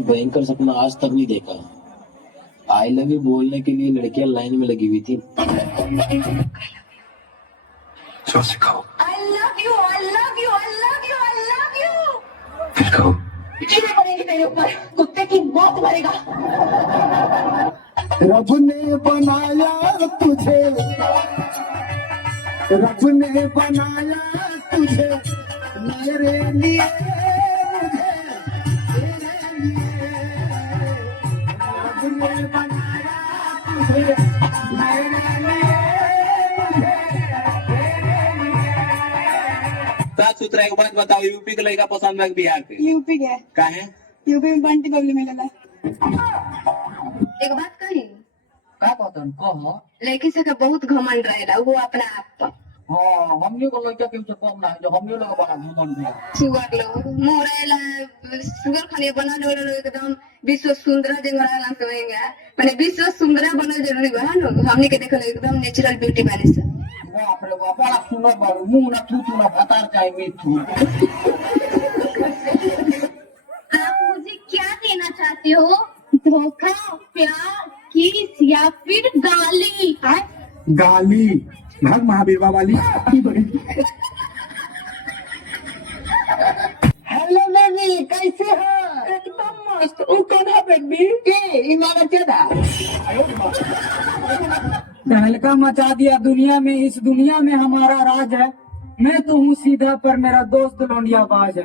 भयंकर सपना आज तक नहीं देखा। आई लव यू बोलने के लिए लड़कियां लाइन में लगी हुई थी। जोर से कहो। I love you, I love you, I love you, I love you। फिर कहो। कीड़े पड़ेंगे तेरे ऊपर, कुत्ते की मौत मरेगा। रब ने बनाया तुझे, रब ने बनाया तुझे मेरे लिए, रब ने बनाया तुझे मेरे लिए। साफ सुथरा एक बात बताओ, यूपी का लड़का पसंद है कि बिहार के? यूपी के। का है? यूपी में बंटी बबली मिलेला। एक बात कही, का कहतन कहो। लड़की से बहुत घमंड रहेला वो अपना आप पर। हाँ, हमनी को लड़का के कम ना है, जो हमनी लोग बड़ा घमंड है। सुगर लोग मुंह रहेला, सुगर खाने बनाने वाला लोग एकदम विश्व सुंदर जंग रहेला कहेंगे, माने विश्व सुंदर बनल जरूरी बा न। हमनी के देखल एकदम नेचुरल ब्यूटी बने से। बाप रे बाप, बड़ा सुंदर बारू, मुंह ना थूथू ना भतार चाहे मीठू। आप मुझे क्या देना चाहते हो? धोखा, प्यार, किस या फिर गाली? गाली भाग महावीर वाली। हेलो बेबी, कैसे हो? एकदम मस्त। वो कौन है बेबी? के इमारत चेदा तहलका मचा दिया दुनिया में, इस दुनिया में हमारा राज है। मैं तो हूँ सीधा पर मेरा दोस्त लौंडिया बाज है।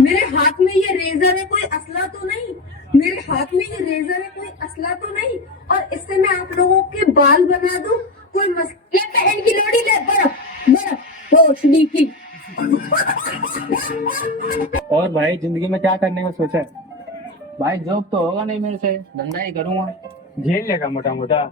मेरे हाथ में ये रेजर है, कोई असला तो नहीं? मेरे हाथ में ये रेजर है, कोई असला तो नहीं? और इससे मैं आप लोगों के बाल बना दूं, कोई ये पहन की लोड़ी ले, बर्फ बर्फ रोशनी की। और भाई जिंदगी में क्या करने का सोचा है? भाई जॉब तो होगा नहीं मेरे से, धंधा ही करूंगा। झेल लेगा मोटा मोटा।